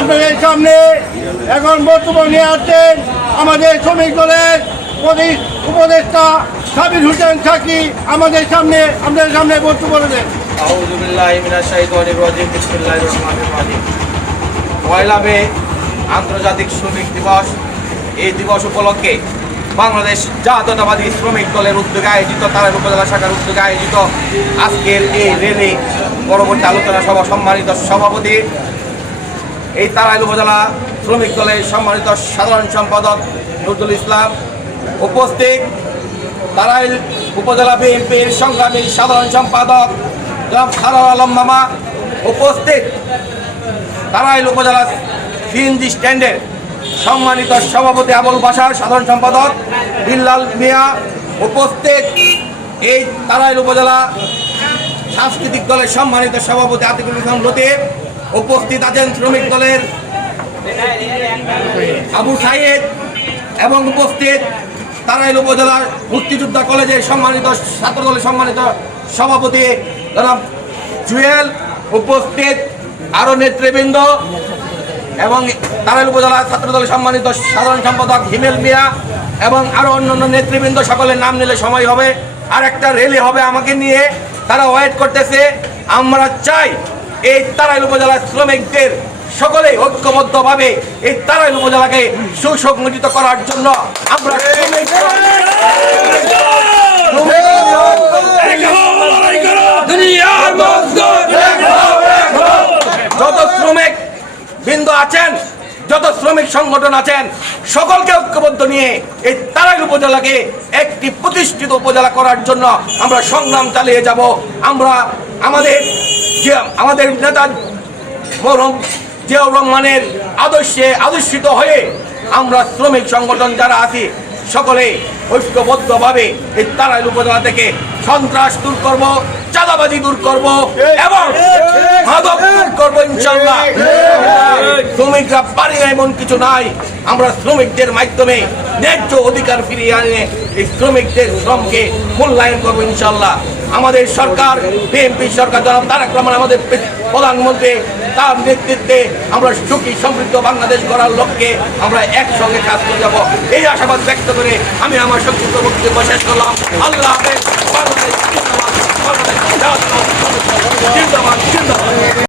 আপনাদের সামনে এখন বক্তব্য নিয়ে আসছেন আমাদের শ্রমিক দলের উপদেষ্টা সাবির হোসেন সাকি। আমাদের সামনে আপনাদের সামনে বক্তব্য দেন। আউযু বিল্লাহি মিনাশ শাইতানির রাজিম। বিসমিল্লাহির রহমানির রহিম। 1 মে আন্তর্জাতিক শ্রমিক দিবস। এই দিবস উপলক্ষে বাংলাদেশ জাতীয়তাবাদী শ্রমিক দলের উদ্যোগে আয়োজিত তারাইল উপজেলা শাখার উদ্যোগে আয়োজিত আজকের এই র্যালি পরবর্তী আলোচনা সভা সম্মানিত সভাপতি এই তারাইল উপজেলা শ্রমিক দলের সম্মানিত সাধারণ সম্পাদক নজরুল ইসলাম উপস্থিত, তারাইল উপজেলা বিএনপির সংগ্রামী সাধারণ সম্পাদক জনাব সারোয়ার আলম মামা উপস্থিত, তারাইল উপজেলা সিএনজি স্ট্যান্ডের সম্মানিত সভাপতি আবুল বাশার সাধারণ সম্পাদক বিল্লাল মিয়া উপস্থিত, এই তারাইল উপজেলা সাংস্কৃতিক দলের সম্মানিত সভাপতি আতিকুল ইসলাম লতিফ উপস্থিত আছেন, শ্রমিক দলের আবু সাইদ এবং উপস্থিত তারাইল উপজেলা মুক্তিযোদ্ধা কলেজের সম্মানিত ছাত্র দলের সম্মানিত সভাপতি জনাব জুয়েল উপস্থিত, আরও নেতৃবৃন্দ এবং তারাইল উপজেলা ছাত্র দলের সম্মানিত সাধারণ সম্পাদক হিমেল মিয়া এবং আরও অন্যান্য নেতৃবৃন্দ। সকলের নাম নিলে সময় হবে, আর একটা র্যালি হবে আমাকে নিয়ে, তারা ওয়েট করতেছে। আমরা চাই এই তারাইল উপজেলার শ্রমিকদের সকলেই ঐক্যবদ্ধভাবে এই তারাইল উপজেলাকে সুসংগঠিত করার জন্য আমরা যত শ্রমিক বিন্দু আছেন, যত শ্রমিক সংগঠন আছেন, সকলকে ঐক্যবদ্ধ নিয়ে এই তারাইল উপজেলাকে একটি প্রতিষ্ঠিত উপজেলা করার জন্য আমরা সংগ্রাম চালিয়ে যাব। আমরা আমাদের নেতা মরহুম জিয়াউর রহমানের আদর্শে আদর্শিত হয়ে আমরা শ্রমিক সংগঠন যারা আছি সকলে ঐক্যবদ্ধভাবে এই তারাইল উপজেলা থেকে সন্ত্রাস দূর করব, চাঁদাবাজি দূর করব এবং মাদক দূর করব ইনশাআল্লাহ। শ্রমিকরা পারি না এমন কিছু নাই, আমরা শ্রমিকদের মাধ্যমে ন্যায্য অধিকার ফিরিয়ে আনে এই শ্রমিকদের শ্রমকে মূল্যায়ন করবো ইনশাআল্লাহ। আমাদের সরকার বিএনপি সরকার জনাব তারেক রহমান আমাদের প্রধানমন্ত্রী, তার নেতৃত্বে আমরা সুখী সমৃদ্ধ বাংলাদেশ গড়ার লক্ষ্যে আমরা একসঙ্গে কাজ করে যাব, এই আশাবাদ ব্যক্ত করে আমি আমার সংক্ষিপ্ত বক্তব্য শেষ করলাম। আল্লাহ হাফেজ। বাংলাদেশ জিন্দাবাদ, বাংলাদেশ জিন্দাবাদ, জিন্দাবাদ।